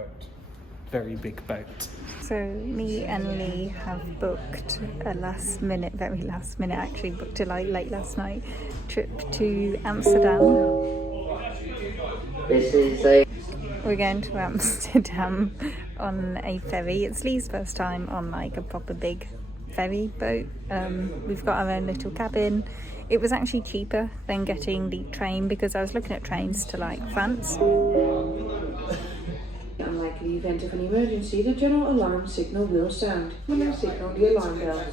boat. Very big boat. So me and Lee have booked a very last minute actually, booked a late last night trip to Amsterdam. We're going to Amsterdam on a ferry. It's Lee's first time on like a proper big ferry boat. We've got our own little cabin. It was actually cheaper than getting the train because I was looking at trains to like France. Unlikely the event of an emergency, the general alarm signal will sound. We will signal the alarm bell.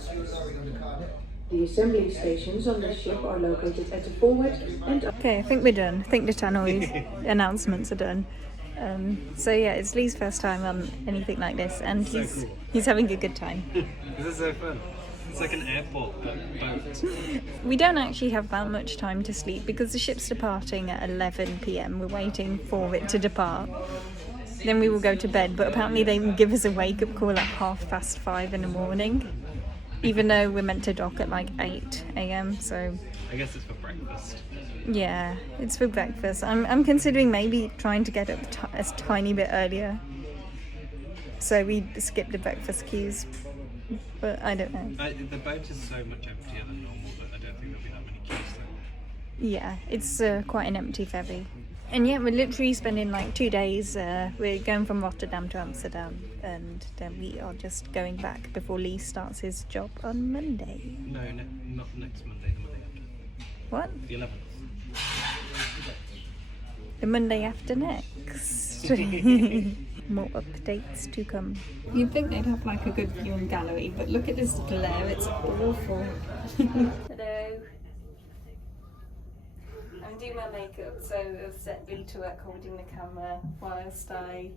The assembly stations on the ship are located at the forward and... Okay, I think we're done. I think the channel announcements are done. So yeah, it's Lee's first time on anything like this, and he's having a good time. This is so fun. It's like an airport boat. We don't actually have that much time to sleep because the ship's departing at 11 p.m. We're waiting for it to depart. Then we will go to bed, but apparently they will give us a wake-up call at 5:30 in the morning, even though we're meant to dock at like 8 a.m. So I guess it's for breakfast. yeah, it's for breakfast. I'm considering maybe trying to get up a tiny bit earlier, so we skip the breakfast queues. But I don't know. The boat is so much emptier than normal that I don't think there'll be that many queues there. Yeah, it's quite an empty ferry. And yeah, we're literally spending like 2 days. We're going from Rotterdam to Amsterdam, and then we are just going back before Lee starts his job on Monday. No, not next Monday, the Monday after. What? The 11th. The Monday after next. More updates to come. You'd think they'd have like a good viewing gallery, but look at this glare, it's awful. Hello. I'm doing my makeup, so I've set Lee to work holding the camera whilst I...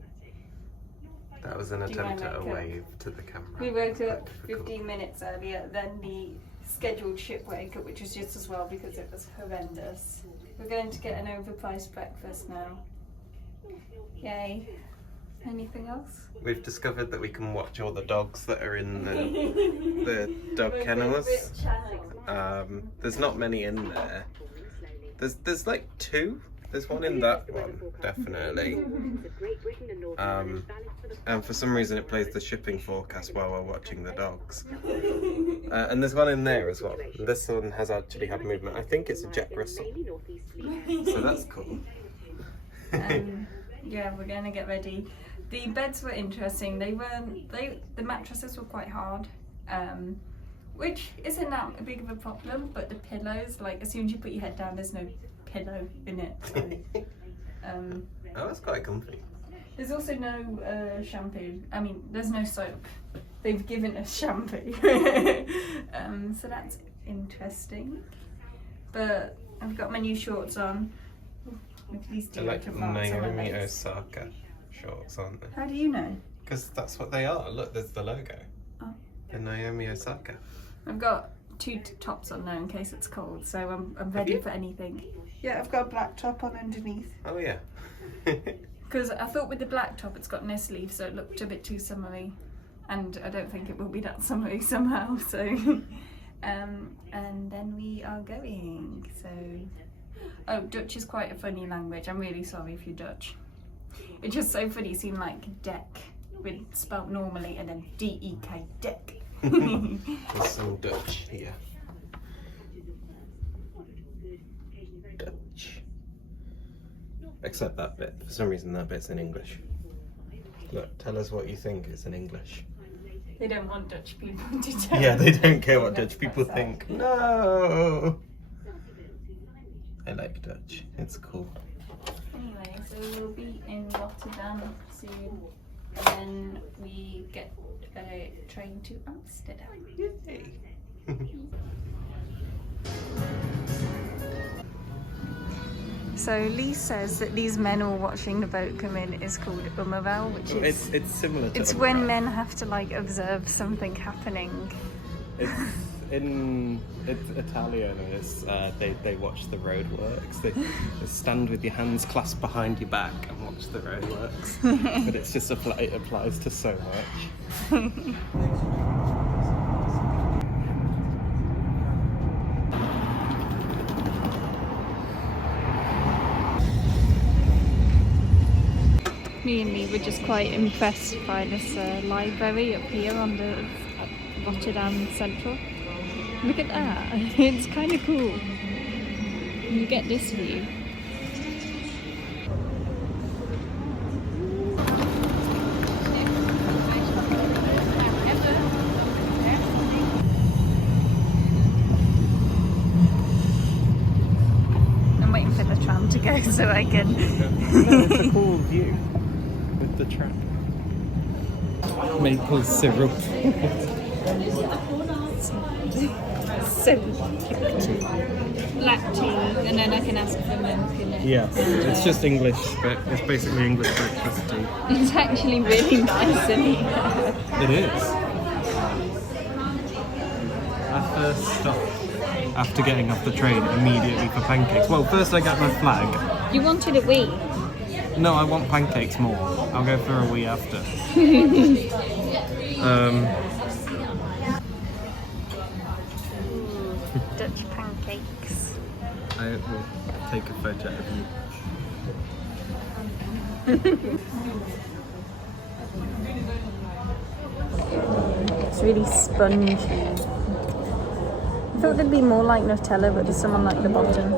That was an attempt at a wave to the camera. We woke up 15 minutes earlier than the scheduled ship wake up, which was just as well because it was horrendous. We're going to get an overpriced breakfast now. Yay. Anything else? We've discovered that we can watch all the dogs that are in the dog kennels. There's not many in there. There's like 2. There's one in that one, definitely. And for some reason it plays the shipping forecast while we're watching the dogs. And there's one in there as well. This one has actually had movement. I think it's a Jack Russell. So that's cool. Yeah, we're gonna get ready. The beds were interesting. The mattresses were quite hard, which isn't that a big of a problem. But the pillows, like as soon as you put your head down, there's no pillow in it. So, oh, that's quite comfy. There's also no shampoo. I mean, there's no soap. They've given us shampoo, so that's interesting. But I've got my new shorts on. They're like Naomi Osaka shorts, aren't they? How do you know? Because that's what they are. Look, there's the logo. Oh. The Naomi Osaka. I've got 2 tops on now in case it's cold, so I'm ready for anything. Yeah, I've got a black top on underneath. Oh yeah. Because I thought with the black top it's got no sleeve, so it looked a bit too summery, and I don't think it will be that summery somehow. So, and then we are going. So, oh, Dutch is quite a funny language. I'm really sorry if you're Dutch. It's just so funny seeing like deck with spelled normally and then D-E-K, deck. There's some Dutch here. Dutch. Except that bit. For some reason that bit's in English. Look, tell us what you think is in English. They don't want Dutch people to tell. Yeah, they don't care what Dutch people think. No! I like Dutch. It's cool. Anyway, so we'll be in Rotterdam soon, and then we get a train to Amsterdam. Yay! So Lee says that these men all watching the boat come in is called umavel, which is it's similar to it's when men have to like observe something happening. It's Italian, and it's they watch the roadworks. They stand with your hands clasped behind your back and watch the roadworks. But it's just it applies to so much. Me and Lee were just quite impressed by this library up here on the Rotterdam Central. Look at that, it's kind of cool. You get this view. I'm waiting for the tram to go so I can... It's a cool view with the tram. Maple syrup. So cute. Black tea, and then I can ask for milk in it. Yes, it's just English, but it's basically English breakfast tea. It's actually really nice in here. It is. Our first stop after getting off the train immediately for pancakes. Well, first I got my flag. You wanted a wee? No, I want pancakes more. I'll go for a wee after. Dutch pancakes. I will take a photo of you. It's really spongy. I thought they'd be more like Nutella, but there's some on like the bottom.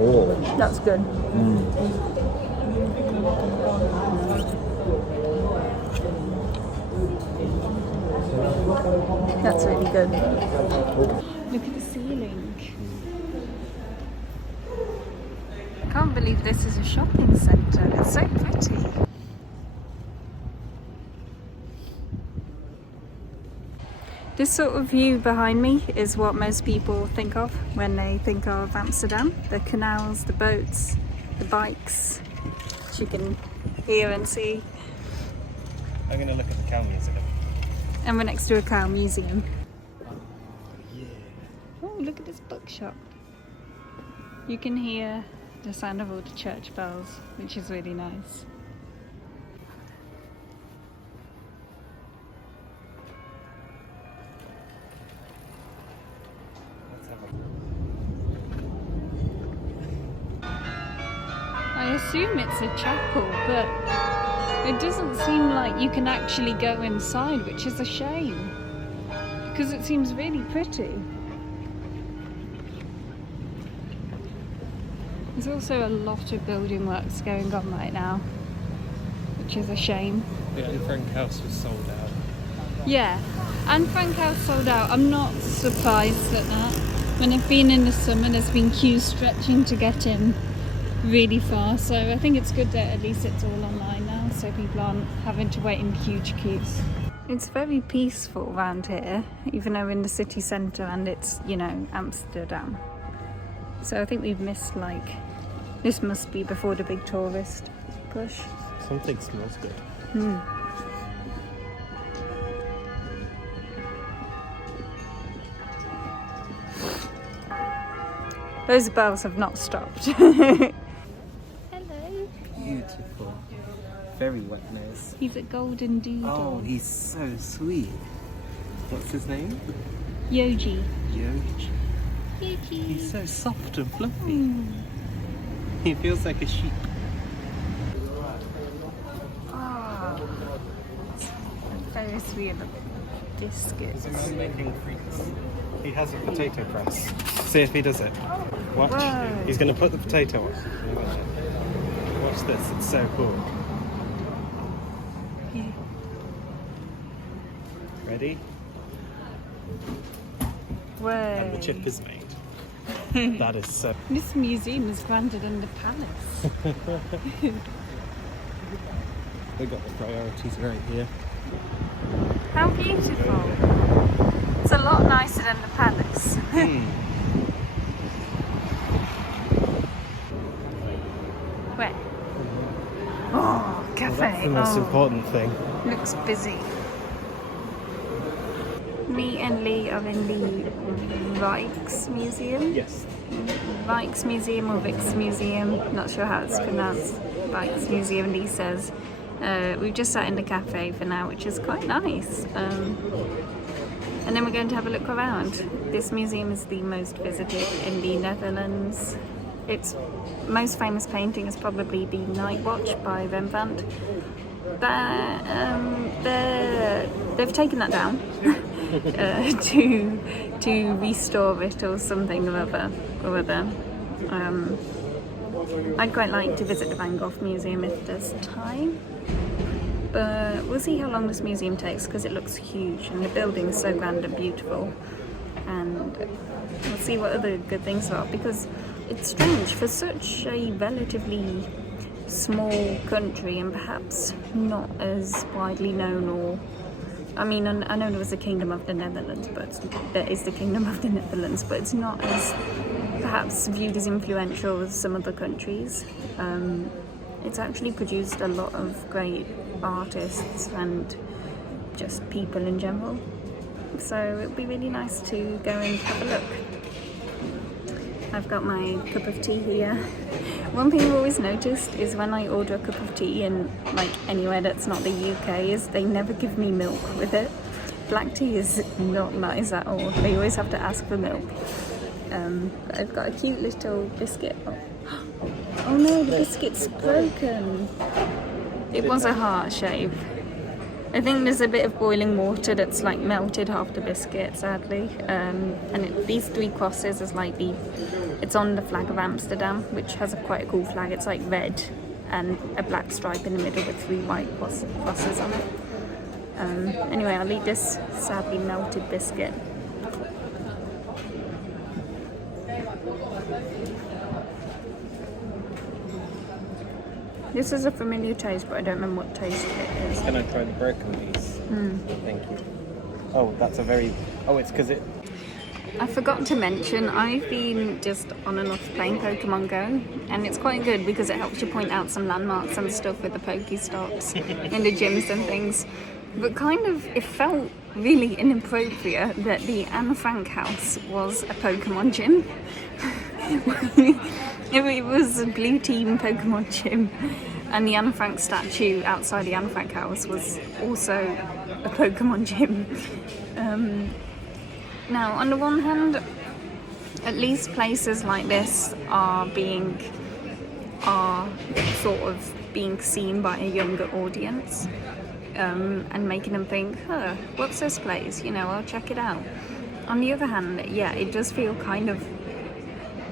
Oh. That's good. That's really good. Look at the ceiling. I can't believe this is a shopping centre. It's so pretty. This sort of view behind me is what most people think of when they think of Amsterdam. The canals, the boats, the bikes, which you can hear and see. I'm going to look at the cow museum. And we're next to a cow museum. Oh, look at this bookshop. You can hear the sound of all the church bells, which is really nice. I assume it's a chapel, but it doesn't seem like you can actually go inside, which is a shame, because it seems really pretty. There's also a lot of building works going on right now, which is a shame. The Anne Frank house was sold out. Yeah, Anne Frank house sold out. I'm not surprised at that. When I've been in the summer, there's been queues stretching to get in really far, so I think it's good that at least it's all online now, so people aren't having to wait in huge queues. It's very peaceful around here, even though we're in the city centre and it's, you know, Amsterdam. So I think we've missed, like, this must be before the big tourist push. Something smells good. Those bells have not stopped. Hello. Beautiful. Very wet nose. He's a golden doodle. Oh, he's so sweet. What's his name? Yogi. Yogi. Yogi. He's so soft and fluffy. He feels like a sheep. Oh, very sweet. Biscuits. He's a man making freaks. He has a potato press. See if he does it. Watch. Whoa. He's going to put the potato on. Watch this. It's so cool. Yeah. Ready? Whoa. And the chip is made. That is so... This museum is branded in the palace. We got the priorities right here. How beautiful. It's a lot nicer than the palace. Where? Oh, cafe. Well, that's the most important thing. Looks busy. Me and Lee are in the Rijksmuseum. Yes. Rijksmuseum or Rijksmuseum, not sure how it's pronounced. Rijksmuseum, Lee says. We've just sat in the cafe for now, which is quite nice. and then we're going to have a look around. This museum is the most visited in the Netherlands. Its most famous painting is probably the Night Watch by Rembrandt. They've taken that down to restore it or something or other. I'd quite like to visit the Van Gogh Museum if there's time, but we'll see how long this museum takes because it looks huge and the building is so grand and beautiful, and we'll see what other good things are, because it's strange for such a relatively small country and perhaps not as widely known, or I mean, I know there was the Kingdom of the Netherlands, but there is the Kingdom of the Netherlands, but it's not as perhaps viewed as influential as some other countries. It's actually produced a lot of great artists and just people in general. So it would be really nice to go and have a look. I've got my cup of tea here. One thing I've always noticed is when I order a cup of tea in like anywhere that's not the UK is they never give me milk with it. Black tea is not nice at all. They always have to ask for milk. But I've got a cute little biscuit. Oh no, the biscuit's broken. It was a heart shape. I think there's a bit of boiling water that's like melted half the biscuit, sadly. These three crosses is like it's on the flag of Amsterdam, which has quite a cool flag. It's like red and a black stripe in the middle with three white crosses on it. Anyway, I'll eat this sadly melted biscuit. This is a familiar taste, but I don't remember what taste it is. Can I try the broken piece? Thank you. Oh, that's a very... Oh, it's because it... I forgot to mention, I've been just on and off playing Pokemon Go, and it's quite good because it helps you point out some landmarks and stuff with the Pokestops in the gyms and things. But kind of, it felt really inappropriate that the Anne Frank house was a Pokemon gym. It was a blue team Pokemon gym, and the Anne Frank statue outside the Anne Frank house was also a Pokemon gym. Now, on the one hand, at least places like this are sort of being seen by a younger audience, and making them think, huh, what's this place? You know, I'll check it out. On the other hand, yeah, it does feel kind of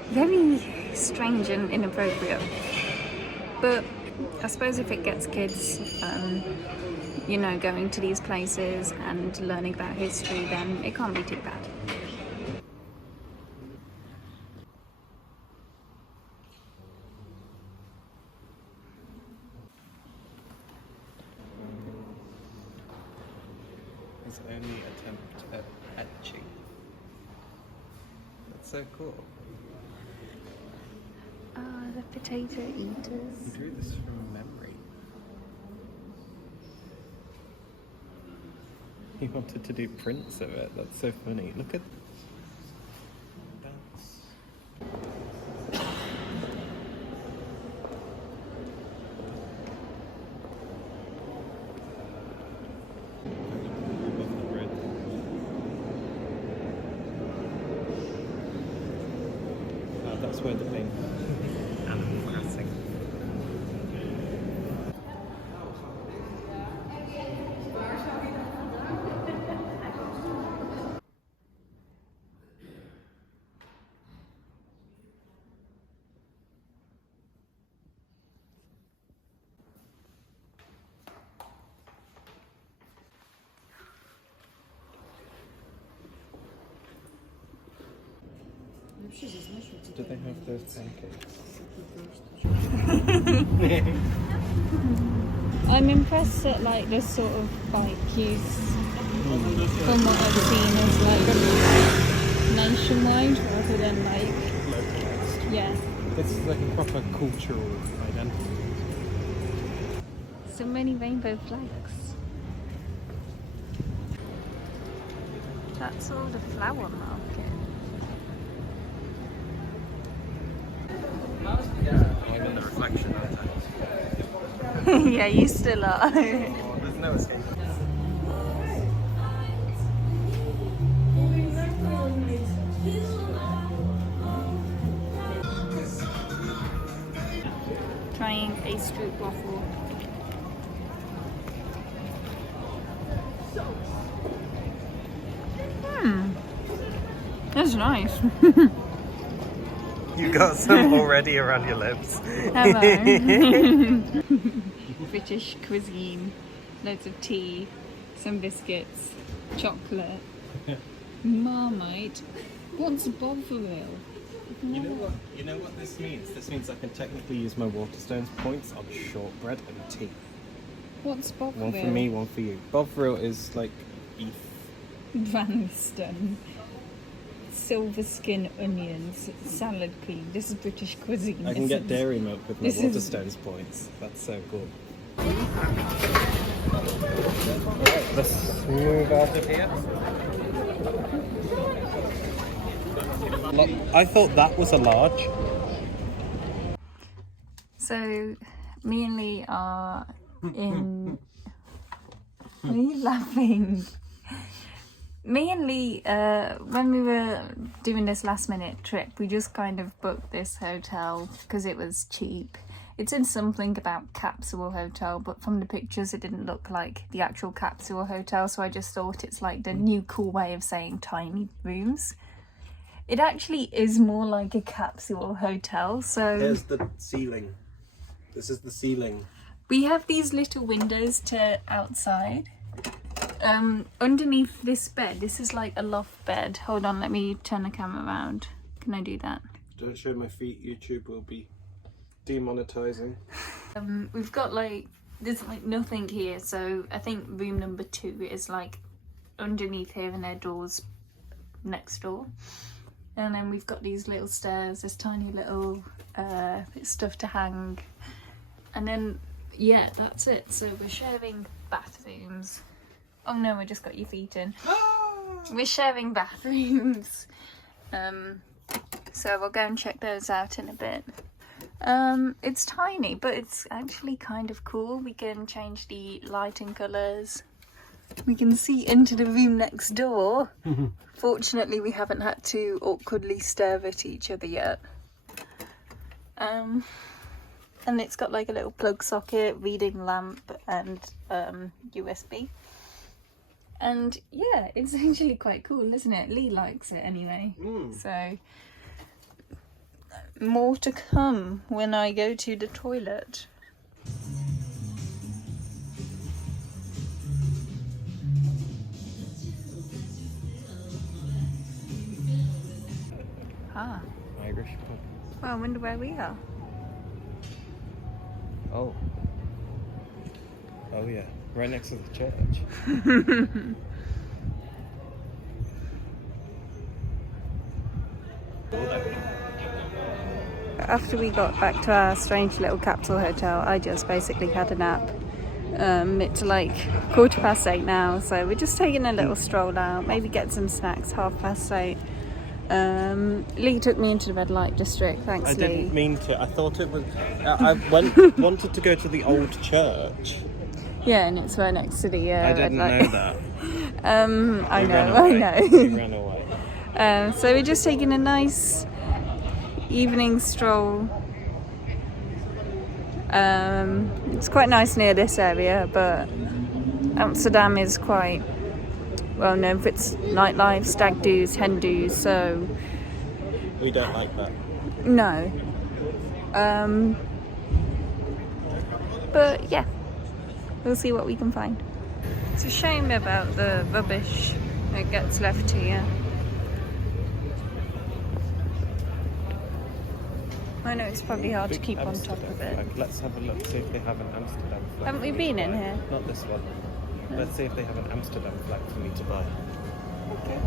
very strange and inappropriate. But I suppose if it gets kids, you know, going to these places and learning about history, then it can't be too bad. His only attempt at etching. That's so cool. The potato eaters. He drew this from memory. He wanted to do prints of it. That's so funny. Look at that's that's where the thing animal crossing. Do they have those pancakes? I'm impressed at like this sort of bike use from what I've seen as like nationwide rather than like Localized. yeah. It's like a proper cultural identity. So many rainbow flags. That's all the flower market. I'm in the reflection of that. Yeah, you still are. Oh, there's no escape. trying a stroop waffle. That's nice. You got some already around your lips. Hello. British cuisine, loads of tea, some biscuits, chocolate, Marmite. What's Bovril? You know what this means? This means I can technically use my Waterstones points on shortbread and tea. What's Bovril? One for me, one for you. Bovril is like beef. Vanston. Silver skin onions, salad cream. This is British cuisine. I can get dairy milk with my Waterstones points. That's so cool. Alright, let's move out of here. Look, I thought that was a large. So, me and Lee are in... Are you laughing? Me and Lee, when we were doing this last minute trip, we just kind of booked this hotel because it was cheap. It's in something about capsule hotel, but from the pictures it didn't look like the actual capsule hotel, so I just thought it's like the new cool way of saying tiny rooms. It actually is more like a capsule hotel, so... There's the ceiling. This is the ceiling. We have these little windows to outside. Underneath this bed, this is like a loft bed. Hold on, let me turn the camera around. Can I do that? Don't show my feet, YouTube will be demonetizing. We've got like, there's like nothing here, so I think room number 2 is like underneath here and their doors next door. And then we've got these little stairs, this tiny little stuff to hang. And then, yeah, that's it. So we're sharing bathrooms. Oh no, I just got your feet in. We're sharing bathrooms. So we'll go and check those out in a bit. It's tiny, but it's actually kind of cool. We can change the lighting colours. We can see into the room next door. Fortunately, we haven't had to awkwardly stare at each other yet. And it's got like a little plug socket, reading lamp, and USB. And yeah, it's actually quite cool, isn't it? Lee likes it anyway. So more to come when I go to the toilet. Ah. Irish pub. Well, I wonder where we are. Oh. Oh yeah, right next to the church. After we got back to our strange little capsule hotel, I just basically had a nap. It's like 8:15 now, so we're just taking a little stroll out, maybe get some snacks, 8:30. Lee took me into the red light district, thanks Lee. I didn't mean to, I thought it was, I wanted to go to the old church. Yeah, and it's right next to the I didn't know that. I know. You ran away. So we're just taking a nice evening stroll. It's quite nice near this area, but Amsterdam is quite well known for its nightlife, stag do's, hen do's, so... We don't like that. No. But yeah, we'll see what we can find. It's a shame about the rubbish that gets left here. I know it's probably hard to keep on top of it. Let's have a look, see if they have an Amsterdam flag. Haven't we been in here? Not this one. No. Let's see if they have an Amsterdam flag for me to buy. Okay.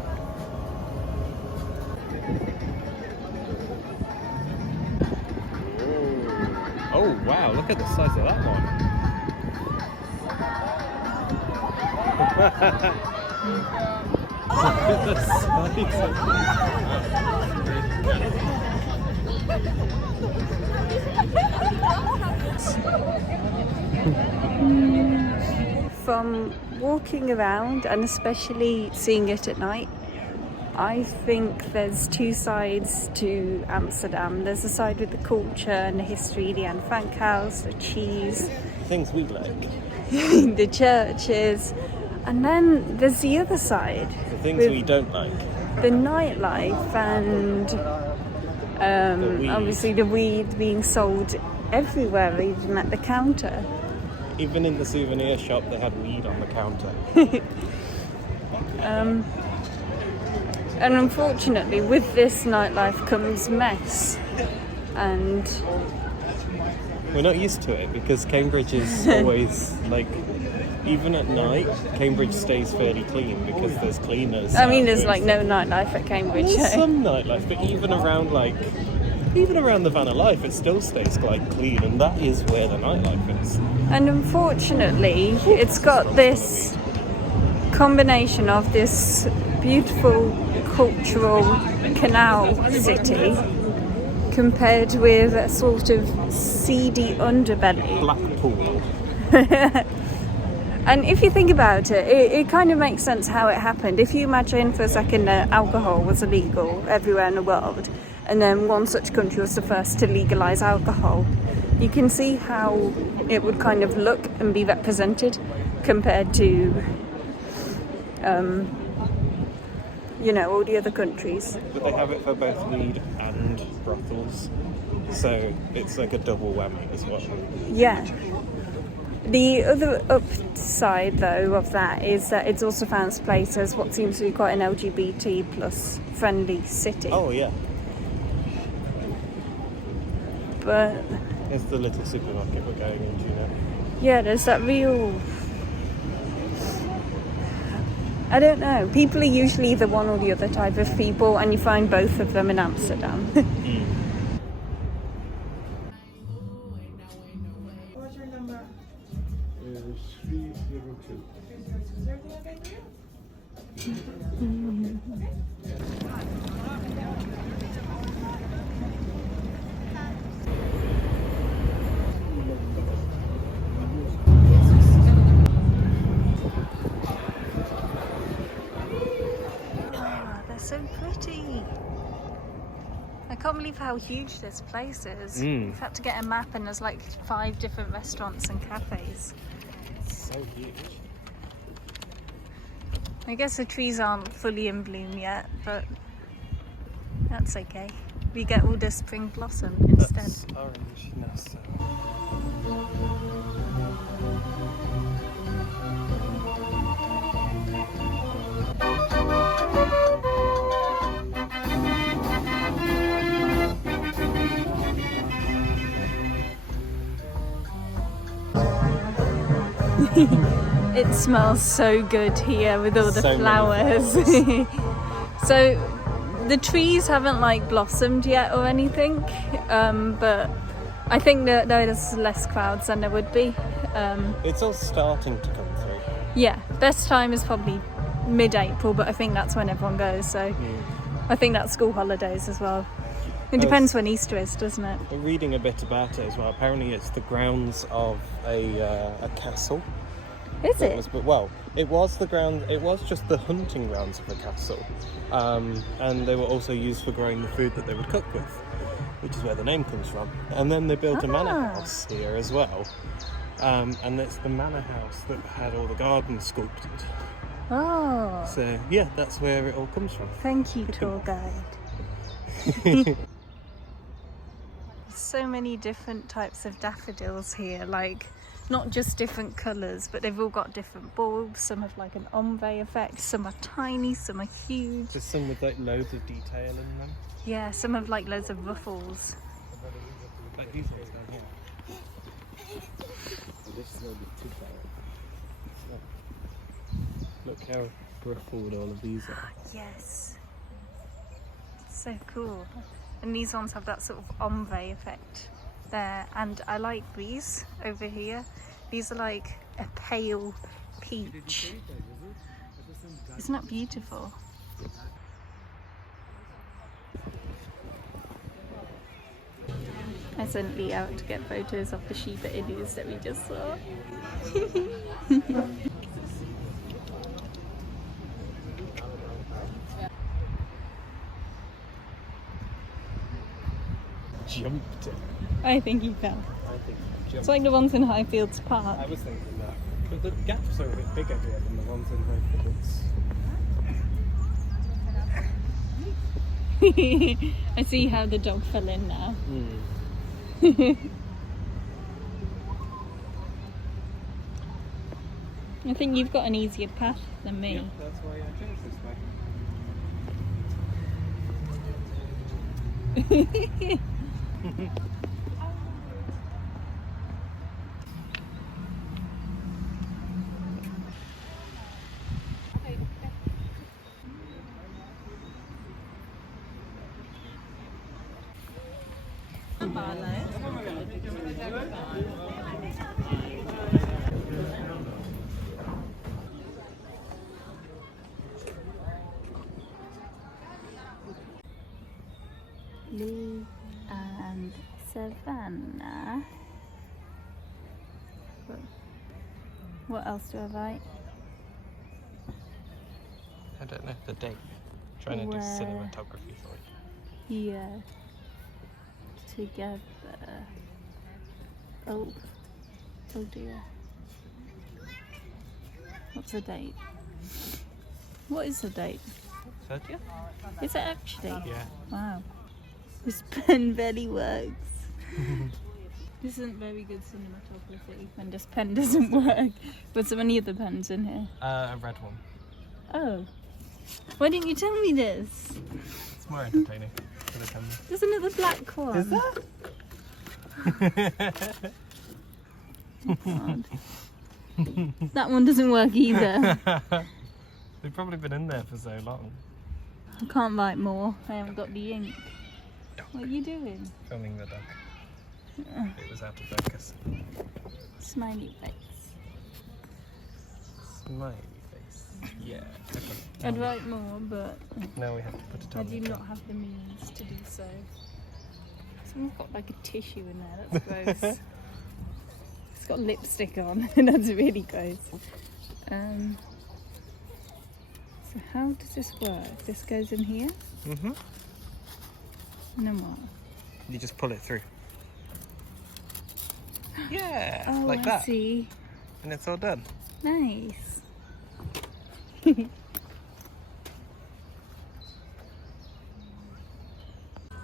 Oh wow, look at the size of that one. Look at the size of From walking around and especially seeing it at night, I think there's two sides to Amsterdam. There's the side with the culture and the history, the Anne Frank house, the cheese. Things we like. The churches. And then there's the other side. The things we don't like. The nightlife and obviously the weed being sold everywhere, even at the counter. Even in the souvenir shop they had weed on the counter. And unfortunately with this nightlife comes mess, and we're not used to it because Cambridge is always like, even at night Cambridge stays fairly clean because there's cleaners. I mean there's like no nightlife at Cambridge. There's some nightlife, but even around the van of life it still stays quite clean, and that is where the nightlife is. And unfortunately it's got this combination of this beautiful cultural canal city compared with a sort of seedy underbelly. Blackpool. And if you think about it, it kind of makes sense how it happened. If you imagine for a second that alcohol was illegal everywhere in the world, and then one such country was the first to legalise alcohol, you can see how it would kind of look and be represented compared to all the other countries. But they have it for both weed and brothels, so it's like a double whammy as well. Yeah. The other upside, though, of that is that it's also found its place as what seems to be quite an LGBT plus friendly city. Oh yeah. But It's the little supermarket we're going into now. yeah, there's that real... I don't know. People are usually the one or the other type of people, and you find both of them in Amsterdam. What's your number? 302. Is there anything I can So pretty. I can't believe how huge this place is. We've had to get a map, and there's like 5 different restaurants and cafes. So huge. I guess the trees aren't fully in bloom yet, but that's okay. We get all the spring blossom instead. That's orange Nassau. It smells so good here with all the So flowers. So the trees haven't like blossomed yet or anything, but I think that there's less crowds than there would be. It's all starting to come through. Yeah, best time is probably mid-April, but I think that's when everyone goes, so I think that's school holidays as well. It depends when Easter is, doesn't it? We're reading a bit about it as well. Apparently it's the grounds of a castle. Is it? It was just the hunting grounds of a castle. And they were also used for growing the food that they would cook with, which is where the name comes from. And then they built a manor house here as well. And it's the manor house that had all the gardens sculpted. Oh. So yeah, that's where it all comes from. Thank you, tour guide. So many different types of daffodils here, like not just different colours, but they've all got different bulbs. Some have like an ombre effect, some are tiny, some are huge. Just some with like loads of detail in them. Yeah, some have like loads of ruffles. Like these ones down here. Look how ruffled all of these are. Yes. It's so cool. And these ones have that sort of ombre effect there. And I like these over here. These are like a pale peach. Isn't that beautiful? I sent Lee out to get photos of the Shiba Inus that we just saw. jumped it. I think he fell. I think he jumped. It's like the ones in Highfields Park. I was thinking that. But the gaps are a bit bigger here than the ones in Highfields. I see how the dog fell in now. I think you've got an easier path than me. Yeah, that's why I chose this way. Lee and Savannah. What else do I write? I don't know the date. Trying to do cinematography for it. Yeah. Together. Oh dear. What's the date? What is the date? 30th? Is it actually? Yeah. Wow. This pen barely works. This isn't very good cinematography when this pen doesn't work. But so many other pens in here. A red one. Oh. Why didn't you tell me this? It's more entertaining for the camera. There's another black one. Is there? Oh, God. That one doesn't work either. They've probably been in there for so long. I can't write more. I haven't got the ink. What are you doing? Filming the dog. It was out of focus. Smiley face. Smiley face. Yeah. Okay. I'd write more, but Now we have to put it I on. do not have the means to do so. Someone's got like a tissue in there. That's gross. It's got lipstick on. That's really gross. So how does this work? This goes in here? Mm-hmm. No more. You just pull it through. Yeah, Oh, like I that. see. And it's all done. Nice.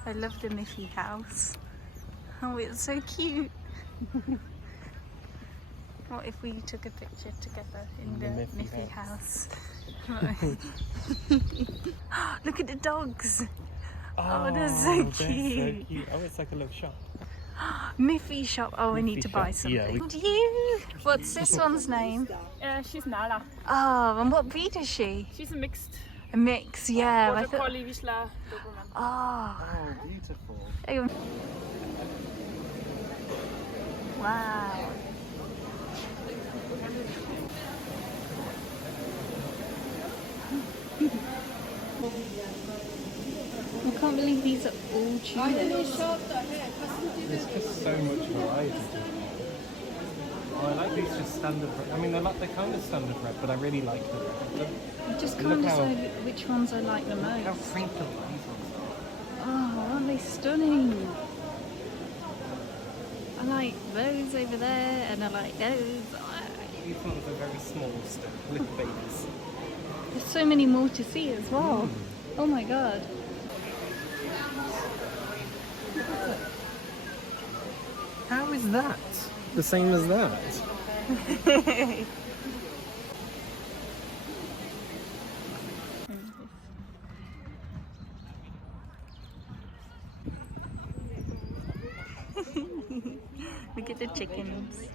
I love the Miffy house. Oh, it's so cute. What if we took a picture together in the Miffy house? Look at the dogs. Oh, they're so cute. Oh, it's like a little shop. Miffy shop. Oh, we need Miffy to buy shop. Yeah, something. Do you? What's this one's name? She's Nala. Oh, and what breed is she? She's a mixed. A mix, yeah. I Border thought. Collie, Vizsla, Doberman. Oh. Oh, beautiful. Wow. I can't believe these are all tulips. There's just so much variety. Oh, I like these just standard red. I mean, they're kind of standard red, but I really like the red. I just Look can't how- decide which ones I like the How most. crinkly these ones Oh, aren't they stunning? I like those over there, and I like those. are. These ones are very small still, little babies. There's so many more to see as well. Oh my god. How is that the same as that? Look at the chickens.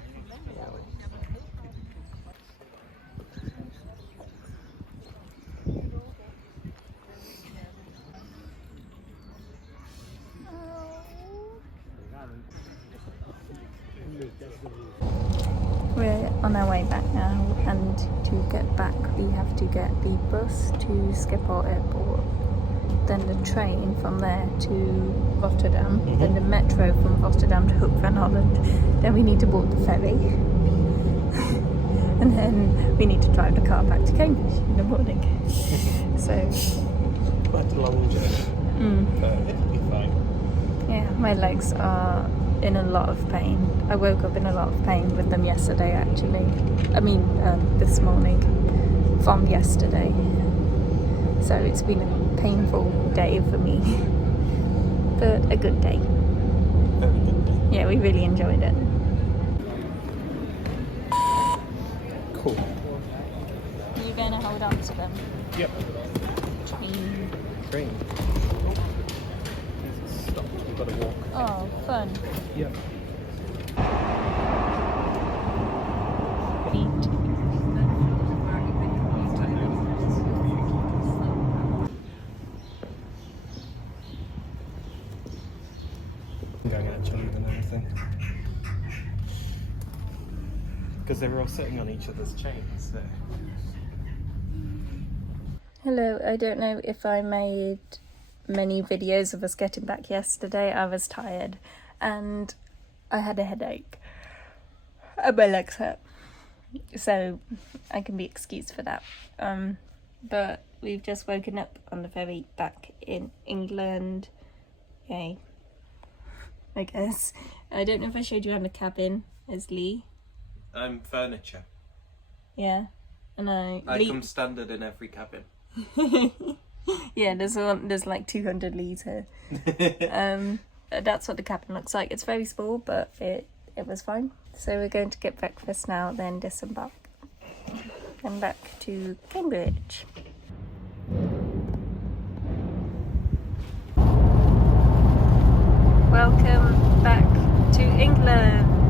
We're on our way back now, and to get back we have to get the bus to Schiphol Airport, then the train from there to Rotterdam, then the metro from Rotterdam to Hoek van Holland, then we need to board the ferry, and then we need to drive the car back to Cambridge in the morning. So Quite a long journey. But it'll be fine. Yeah, my legs are in a lot of pain. I woke up in a lot of pain with them yesterday, actually. This morning from yesterday. So it's been a painful day for me, but a good day. Very good day. Yeah, we really enjoyed it. Cool. Are you going to hold on to them? Yep. Green. Stop. We've got to walk. Oh, fun. Yep. Going actually than anything. Because they were all sitting on each other's chains. So. Hello, I don't know if I made many videos of us getting back yesterday. I was tired and I had a headache and my legs hurt, so I can be excused for that. But we've just woken up on the ferry back in England. Yay, I guess. I don't know if I showed you around the cabin as Lee. Furniture. Yeah, and I come standard in every cabin. Yeah, there's like 200 Lees here. That's what the cabin looks like. It's very small, but it was fine. So we're going to get breakfast now, then disembark and back to Cambridge. Welcome back to England.